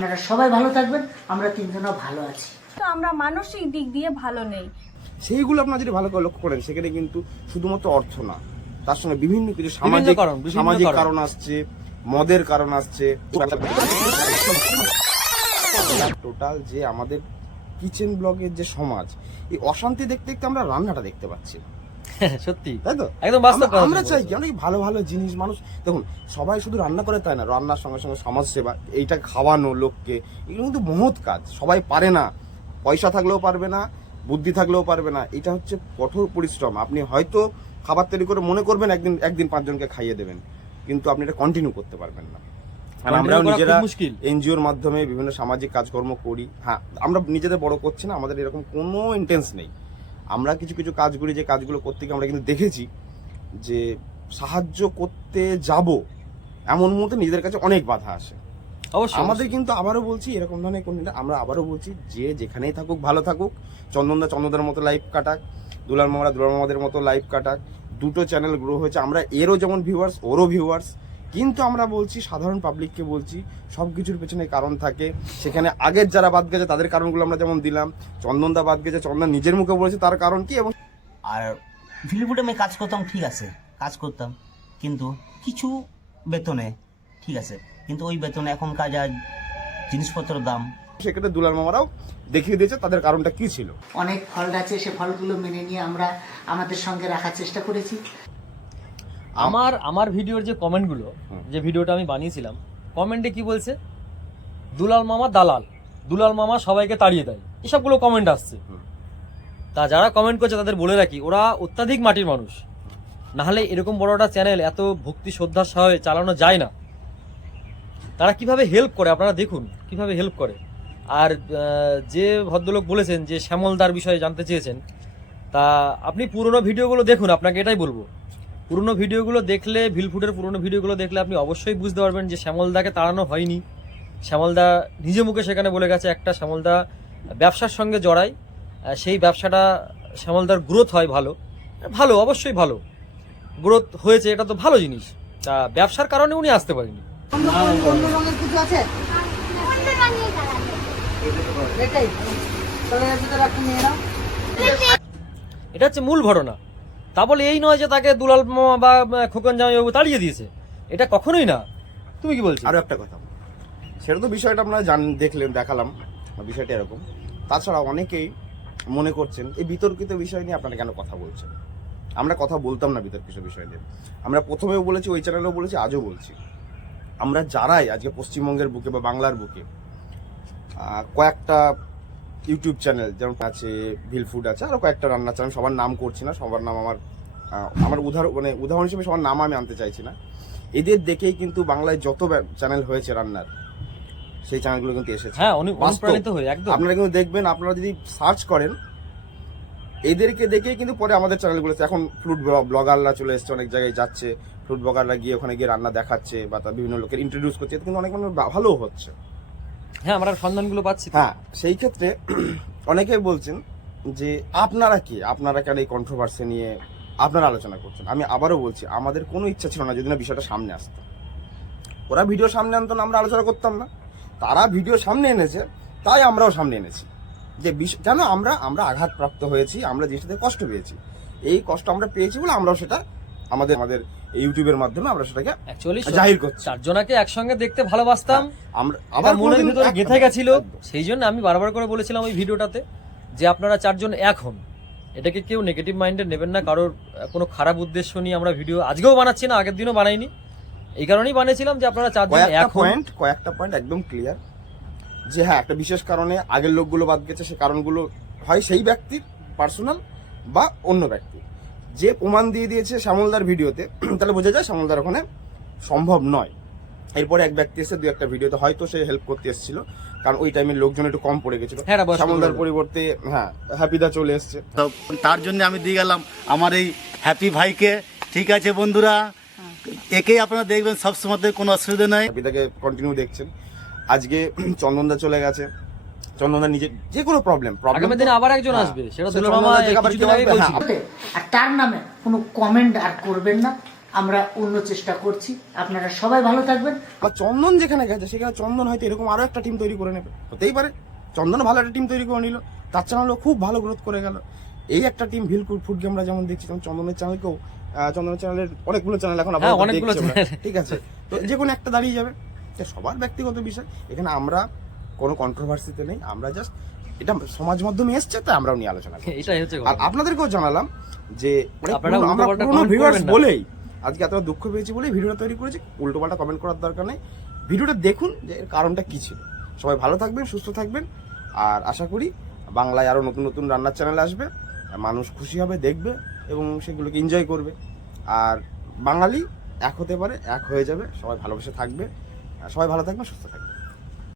আপনারা সবাই ভালো থাকবেন, আমরা তিনজনও ভালো আছি। তো আমরা মানসিক দিক দিয়ে ভালো নেই, সেইগুলো আপনারা যদি ভালো করে লক্ষ্য করেন, সেখানে কিন্তু শুধুমাত্র অর্থ না, তার সঙ্গে বিভিন্ন কিছু সামাজিক কারণ আসছে, মদের কারণ আসছে। টোটাল যে আমাদের কিচেন ব্লগের যে সমাজ, এই অশান্তি দেখতে দেখতে আমরা রান্নাটা দেখতে পাচ্ছি। সত্যি তাই তো, একদম বাস্তব কথা। আমরা চাই কি অনেক ভালো ভালো জিনিস। মানুষ দেখুন, সবাই শুধু রান্না করে তাই না, রান্নার সঙ্গে সঙ্গে সমাজ সেবা, এইটা খাওয়ানো লোককে, এগুলো কিন্তু মহৎ কাজ। সবাই পারে না, পয়সা থাকলেও পারবে না, বুদ্ধি থাকলেও পারবে না। এটা হচ্ছে কঠোর পরিশ্রম। আপনি হয়তো খাবার তৈরি করে মনে করবেন একদিন 5 জনকে খাইয়ে দেবেন, কিন্তু আপনি এটা কন্টিনিউ করতে পারবেন না। আর আমরাও নিজেরা এনজিওর মাধ্যমে বিভিন্ন সামাজিক কাজকর্ম করি। হ্যাঁ, আমরা নিজেদের বড় করছি না, আমাদের এরকম কোনো ইন্টেন্স নেই। আমরা কিছু কিছু কাজ করি, যে কাজগুলো করতে গিয়ে আমরা কিন্তু দেখেছি যে সাহায্য করতে যাব এমন মুহূর্তে নিজেদের কাছে অনেক বাধা আসে। অবশ্যই আমাদের কিন্তু আবারও বলছি, এরকম ধরনের কোন, আমরা আবারও বলছি যে যেখানেই থাকুক ভালো থাকুক। চন্দনদার মতো লাইফ কাটাক, দুলাল মামাদের মতো লাইফ কাটাক। দুটো চ্যানেল গ্রো হয়েছে, আমরা এরও যেমন ভিউয়ার্স, ওরও ভিউয়ার্স। কিন্তু আমরা বলছি, সাধারণ পাবলিককে বলছি, সবকিছুর পেছনে কারণ থাকে। সেখানে আগের যারা বাদ গেছে তাদের কারণগুলো আমরা যেমন দিলাম। চন্দনদা বাদ গেছে, চন্দন নিজের মুখে বলেছে তার কারণ কি। এবং আর ভিলিফুডে আমি কাজ করতাম, ঠিক আছে কাজ করতাম, কিন্তু কিছু বেতনে ঠিক আছে, কিন্তু ওই বেতনে এখনকার যা জিনিসপত্রের দাম, সেক্ষেত্রে দুলাল মামারাও দেখিয়ে দিয়েছে তাদের কারণটা কি ছিল। অনেক ফল আছে, সে ফলগুলো মেনে নিয়ে আমরা আমাদের সঙ্গে রাখার চেষ্টা করেছি। আমার ভিডিওর যে কমেন্টগুলো, যে ভিডিওটা আমি বানিয়েছিলাম, কমেন্টে কি বলছে, দুলাল মামা দালাল, দুলাল মামা সবাইকে তাড়িয়ে দেয়, এসবগুলো কমেন্ট আসছে। তা যারা কমেন্ট করছে তাদের বলে রাখি, ওরা অত্যাধিক মাটির মানুষ, নাহলে এরকম বড় একটা চ্যানেল এত ভক্তি শ্রদ্ধার সহায়ে চালানো যায় না। তারা কিভাবে হেল্প করে আপনারা দেখুন, কিভাবে হেল্প করে। আর যে ভদ্রলোক বলেছেন যে শ্যামলদার বিষয়ে জানতে চেয়েছেন, তা আপনি পুরনো ভিডিওগুলো দেখুন। আপনাকে এটাই বলবো, পুরনো ভিডিওগুলো দেখলে, ভিলফুডের পুরনো ভিডিওগুলো দেখলে আপনি অবশ্যই বুঝতে পারবেন যে শ্যামলদাকে তাড়ানো হয়নি। শ্যামলদা নিজে মুখে সেখানে বলে গেছে, একটা শ্যামলদা ব্যবসার সঙ্গে জড়ায়, সেই ব্যবসাটা শ্যামলদার গ্রোথ হয় ভালো অবশ্যই ভালো গ্রোথ হয়েছে, এটা তো ভালো জিনিস। তা ব্যবসার কারণে উনি আসতে পারেনি। অন্য রঙের কিছু আছে, এটাই এটা হচ্ছে মূল ঘটনা। তা বলে এই নয় যে তাকে দুলাল মামা বা খোকন জামাইবাবু তাড়িয়ে দিয়েছে, এটা কখনোই না। তুমি কি বলছো? আরো একটা কথা, সেটা তো বিষয়টা আমরা দেখালাম, বিষয়টা এরকম। তাছাড়া অনেকেই মনে করছেন এই বিতর্কিত বিষয় নিয়ে আপনারা কেন কথা বলছেন। আমরা কথা বলতাম না বিতর্কিত বিষয় নিয়ে। আমরা প্রথমেও বলেছি, ওই চ্যানেলেও বলেছি, আজও বলছি, আমরা যারাই আজকে পশ্চিমবঙ্গের বুকে বা বাংলার বুকে কয়েকটা ইউটিউব চ্যানেল যেমন আছে, ভিলফুড আছে, আরো কয়েকটা রান্না চ্যানেল, সবার নাম করছি না, সবার নাম আমার উদাহরণ হিসেবে সবার নাম আমি আনতে চাইছি না। এদের দেখেই কিন্তু বাংলায় যত চ্যানেল হয়েছে রান্নার, সেই চ্যানেলগুলো কিন্তু এসেছে। হ্যাঁ, অনুপ্রাণিত হয়ে একদম। আপনারা কিন্তু দেখবেন, আপনারা যদি সার্চ করেন, এদেরকে দেখেই কিন্তু পরে আমাদের চ্যানেলগুলো, এখন ফুড ব্লগাররা চলে এসছে, অনেক জায়গায় যাচ্ছে, ফুড ব্লগাররা গিয়ে ওখানে গিয়ে রান্না দেখাচ্ছে বা তার বিভিন্ন লোকের ইন্ট্রোডিউস করছে, এতে কিন্তু অনেক ভালো হচ্ছে। হ্যাঁ, আমরা সন্ধানগুলো পাচ্ছি। হ্যাঁ, সেই ক্ষেত্রে অনেকেই বলছেন যে আপনারা কেন এই কন্ট্রোভার্সি নিয়ে আপনারা আলোচনা করছেন। আমি আবারও বলছি, আমাদের কোনো ইচ্ছা ছিল না যদি না বিষয়টা সামনে আসতো। ওরা ভিডিও সামনে আনতো না, আমরা আলোচনা করতাম না। তারা ভিডিও সামনে এনেছে, তাই আমরাও সামনে এনেছি। যে কেন আমরা আঘাতপ্রাপ্ত হয়েছি, আমরা জিনিসটাতে কষ্ট পেয়েছি, এই কষ্ট আমরা পেয়েছি বলে আমরাও সেটা আমাদের ইউটিউবের মাধ্যমে আমরা সেটাকে জাহির করছি। চারজনাকে একসঙ্গে দেখতে ভালোবাসতাম, আমরা আবার মনের ভিতরে গেঁথে গেছিল। সেই জন্য আমি বারবার করে বলেছিলাম ওই ভিডিওটাতে যে আপনারা চারজন এক হন। এটাকে কেউ নেগেটিভ মাইন্ডে নেবেন না, কারোর কোনো খারাপ উদ্দেশ্য নিয়ে আমরা ভিডিও আজকেও বানাচ্ছি না, আগের দিনও বানাইনি। এই কারণেই বানিয়েছিলাম যে আপনারা চারজন এক হন। কয়েকটা পয়েন্ট একদম ক্লিয়ার যে হ্যাঁ, একটা বিশেষ কারণে আগের লোকগুলো বাদ গেছে, সে কারণগুলো হয় সেই ব্যক্তির পার্সোনাল বা অন্য ব্যক্তির। যে প্রমাণ দিয়ে দিয়েছে শ্যামলদার ভিডিওতে, তাহলে বোঝা যায় শ্যামলদার ওখানে সম্ভব নয়। এরপরে এক ব্যক্তি এসে 2-1টা ভিডিওতে হয়তো সে হেল্প করতে এসেছিল, কারণ ওই টাইমের লোকজন একটু কম পড়ে গেছিল। শ্যামলদার পরিবর্তে হ্যাপিদা চলে এসছে, তার জন্য আমি দিয়ে গেলাম আমার এই হ্যাপি ভাইকে। ঠিক আছে বন্ধুরা, একেই আপনারা দেখবেন সবসময়, কোনো অসুবিধা নাই। হ্যাপিদাকে কন্টিনিউ দেখছেন। আজকে চন্দনদা চলে গেছে, চন্দনদা নিজে যে কোনো প্রবলেম আগামী দিনে আবার একজন আসবে, সেটা দুলাল মামা কিছুদিন আগে বলছিল। আর তার নামে কোনো কমেন্ট আর করবেন না, আমরা অন্য চেষ্টা করছি। আপনারা সবাই ভালো থাকবেন। বা চন্দন যেখানে গেছে সেখানে চন্দন হয়তো এরকম আরো একটা টিম তৈরি করে নেবে, হতেই পারে। চন্দন ভালো একটা টিম তৈরি করে নিল, তার চ্যানেলও খুব ভালো গ্রোথ করে গেল। এই একটা টিম ভিলকুল ফুড গেমরা যেমন দেখছি, তেমন চন্দনের চ্যানেলকেও, চন্দনের চ্যানেলের অনেকগুলো চ্যানেল এখন হ্যাঁ, আপাতত অনেকগুলো দেখছি আমরা। channel। ঠিক আছে, তো যে কোনো একটা দাঁড়িয়ে যাবে, এটা সবার ব্যক্তিগত বিষয়। এখানে আমরা কোনো কন্ট্রোভার্সিতে নেই, আমরা জাস্ট এটা সমাজ মাধ্যমে এসছে, তাই আমরাও নিয়ে আলোচনা করছি। এটাই হচ্ছে আর কথা। আপনাদেরকেও জানালাম যে আপনারা আমরা উল্টোপাল্টা পুরোনো comment ভিউয়ার্স করবেন না। বলেই আজকে এতটা দুঃখ পেয়েছি বলেই ভিডিওটা তৈরি করেছি। উল্টোপাল্টা কমেন্ট করার দরকার নেই, ভিডিওটা দেখুন যে এর কারণটা কি ছিল। সবাই ভালো থাকবেন, সুস্থ থাকবেন, আর আশা করি বাংলায় আরো নতুন নতুন রান্নার চ্যানেল আসবে, মানুষ খুশি হবে, দেখবে এবং সেগুলোকে এনজয় করবে। আর বাঙালি এক হতে পারে, এক হয়ে যাবে, সবাই ভালোবেসে থাকবে। সবাই ভালো থাকবেন, সুস্থ থাকবেন।